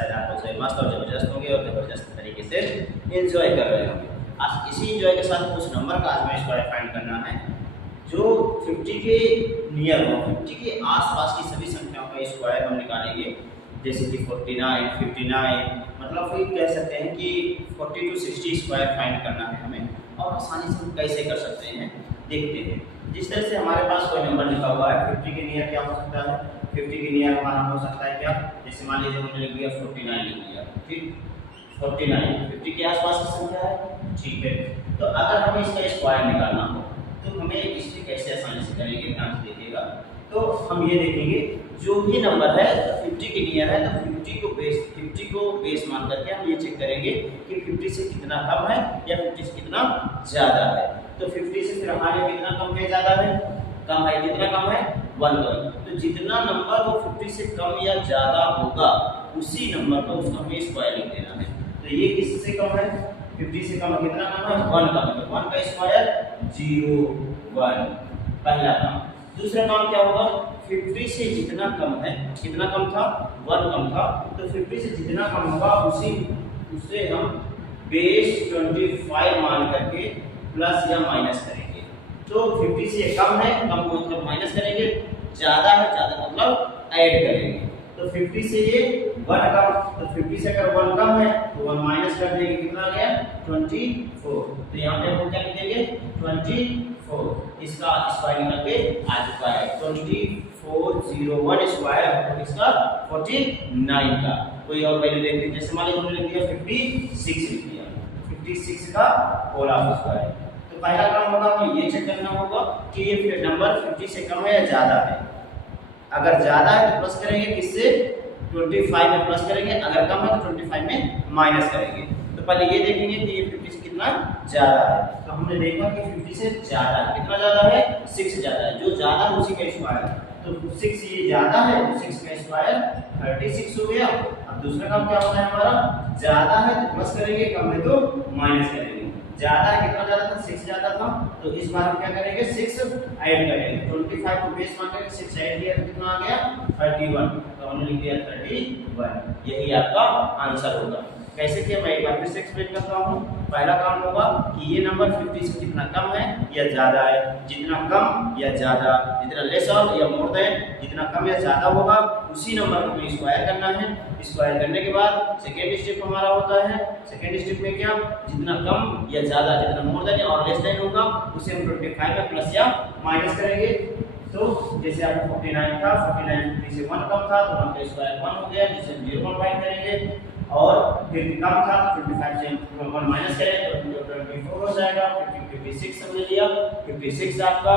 शायद आप लोग मस्त और ज़बरदस्त होंगे और ज़बरदस्त तरीके से एंजॉय कर रहे होंगे। आज इसी एंजॉय के साथ कुछ नंबर का आज हमें स्क्वायर फाइंड करना है जो 50 के नियर हो, 50 के आसपास की सभी संख्याओं का स्क्वायर हम निकालेंगे। जैसे कि 49, 59, मतलब कोई कह सकते हैं कि 40 to 60 स्क्वायर फाइंड करना है हमें। और आसानी से हम कैसे कर सकते हैं देखते हैं। जिस तरह से हमारे पास कोई नंबर लिखा हुआ है 50 के नियर क्या हो सकता है, 50 के नियर हमारा हो सकता है क्या, जैसे मान लीजिए हमने लिख दिया 49 लिख दिया, ठीक, 49 50 के आसपास की संख्या है, ठीक है। तो अगर हमें इसका स्क्वायर निकालना हो तो हमें इसे कैसे आसानी से करेंगे, ध्यान से देखिएगा। तो हम ये देखेंगे जो भी नंबर है 50 के नियर है तो 50 को बेस मान करके हम ये चेक करेंगे कि 50 से कितना कम है या 50 से कितना ज़्यादा है। तो 50 से फिर हमारे कितना कम है, ज़्यादा है, कम है, कितना कम है 1 कम। तो जितना नंबर वो 50 से कम या ज़्यादा होगा उसी नंबर को उसका हमें स्क्वायर लिख देना है। तो ये किससे कम है, 50 से कम, कितना कम है 1 कम, तो 1 का स्क्वायर 0 1, पहला काम। दूसरा काम क्या होगा, 50 से जितना कम है, कितना कम था 1 कम था, तो 50 से जितना कम होगा उससे हम बेस 25 मान करके प्लस या माइनस करेंगे। तो 50 से कम है, कम मतलब माइनस करेंगे, ज़्यादा है, ज़्यादा मतलब ऐड करेंगे। तो 50 से ये 1 कम, तो 50 से अगर 1 कम है तो 1 माइनस कर देंगे, कितना आ गया 24। तो यहाँ पे हम क्या लिखेंगे 24, इसका स्क्वायर निकल के आ चुका है 2401 स्क्वायर, इसका 49 का कोई और वैल्यू देख लीजिए। जैसे मान लीजिए हमने लिख दिया 56 लिख दिया, 56 का होल स्क्वायर। तो पहला काम होगा हमें ये चेक करना होगा कि ये नंबर 50 से कम है या ज़्यादा है। अगर ज़्यादा है तो प्लस करेंगे, किससे 25 में प्लस करेंगे, अगर कम है तो 25 में माइनस करेंगे। तो पहले ये देखेंगे कि ये 50 से कितना ज़्यादा है। तो हमने देखा कि 50 से ज़्यादा है, कितना ज़्यादा है 6 ज़्यादा है, जो ज़्यादा है उसी का स्क्वायर। तो 6 ये ज़्यादा है तो 6 का स्क्वायर 36 हो गया। अब दूसरा काम क्या होता है हमारा, ज़्यादा है तो प्लस करेंगे, कम है तो माइनस करेंगे। ज़्यादा है, कितना ज़्यादा था 6 ज़्यादा था, तो इस बार हम क्या करेंगे 6 ऐड करेंगे। 25 को बेस मान करके 6 ऐड किया तो कितना आ गया 31, तो हमने लिख दिया 31। यही आपका आंसर होगा। कैसे किया मैं एक बार फिर से एक्सप्लेन करता हूँ। पहला काम होगा कि ये नंबर 50 से कितना कम है या ज़्यादा है, जितना कम या ज़्यादा, जितना लेस ऑफ या मोर देन, जितना कम या ज़्यादा होगा उसी नंबर को हमें स्क्वायर करना है। स्क्वायर करने के बाद सेकेंड स्टेप हमारा होता है, सेकेंड स्टेप में क्या, जितना कम या ज़्यादा, जितना मोर देन और लेस देन होगा उसे हम 25 में प्लस या माइनस करेंगे। तो जैसे आपको 49 था, 49 50 से 1 कम था तो 1 का स्क्वायर 1 हो गया, जिसे हम 0 कॉम्बाइन करेंगे। और फिर कम था तो 25 से 1 माइनस करें तो 24 हो जाएगा। 56 हमने लिया, 56 आपका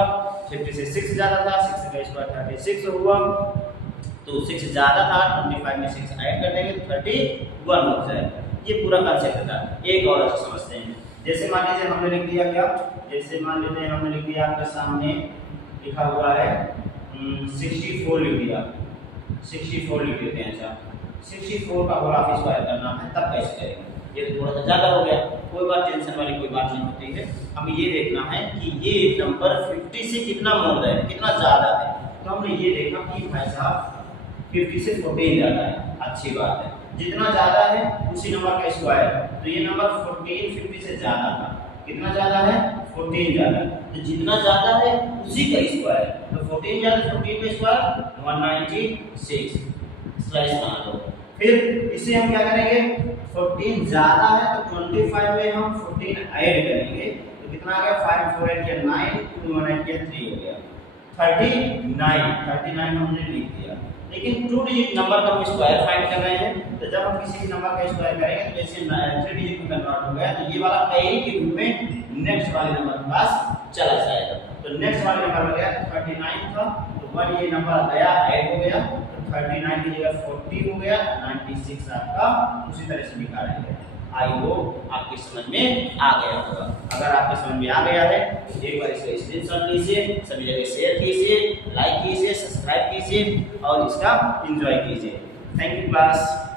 50 से 6 ज़्यादा था, 6 का स्क्वायर 36 हुआ। तो 6 ज़्यादा था, 25 में 6 ऐड कर देंगे तो 31 हो जाएगा। ये पूरा कंसेप्ट था। एक और अच्छा समझते हैं। जैसे मान लीजिए हमने लिख दिया क्या, जैसे मान लीजिए हमने लिख दिया आपके सामने लिखा हुआ है 64 लिख दिया, 64 लिख देते हैं। अच्छा 64 का होल स्क्वायर करना है, तब कैसे करेंगे, ये तो थोड़ा सा ज़्यादा हो गया, कोई बात टेंशन वाली कोई बात नहीं होती है। हमें ये देखना है कि ये नंबर 50 से कितना मोर है, कितना ज़्यादा है। तो हमने ये देखा कि भाई साहब 50 से 14 ज़्यादा है, अच्छी बात है, जितना ज़्यादा है उसी नंबर का स्क्वायर। तो ये नंबर 14 50 से ज़्यादा था, कितना ज़्यादा है 14 ज़्यादा, तो जितना ज़्यादा है उसी का स्क्वायर। तो 14 ज़्यादा 14 का स्क्वायर 196, स्लाइस बना दो। फिर इसे हम क्या करेंगे, 14 ज़्यादा है तो 25 में हम 14 ऐड करेंगे तो कितना आ गया 5 4 8 या 9 2 1 8 या 3 हो गया 39 हमने लिख दिया। लेकिन 2 डिजिट नंबर का हम स्क्वायर फाइंड कर रहे हैं, तो जब हम किसी नंबर का स्क्वायर करेंगे तो जैसे 3 डिजिट में कन्वर्ट हो गया तो ये वाला कैरी के रूप में नेक्स्ट वाले नंबर के पास चला जाएगा। तो नेक्स्ट वाले नंबर में गया 39 था तो 1 ये नंबर गया ऐड हो गया तो 39 की जगह 40 हो गया, 96 आपका उसी तरह से निकालेंगे। आई होप आपकी समझ में आ गया होगा। अगर आपके समझ में आ गया है तो एक बार इसका स्क्रीनशॉट लीजिए, सभी जगह शेयर कीजिए, लाइक कीजिए, सब्सक्राइब कीजिए और इसका एंजॉय कीजिए। Thank you class.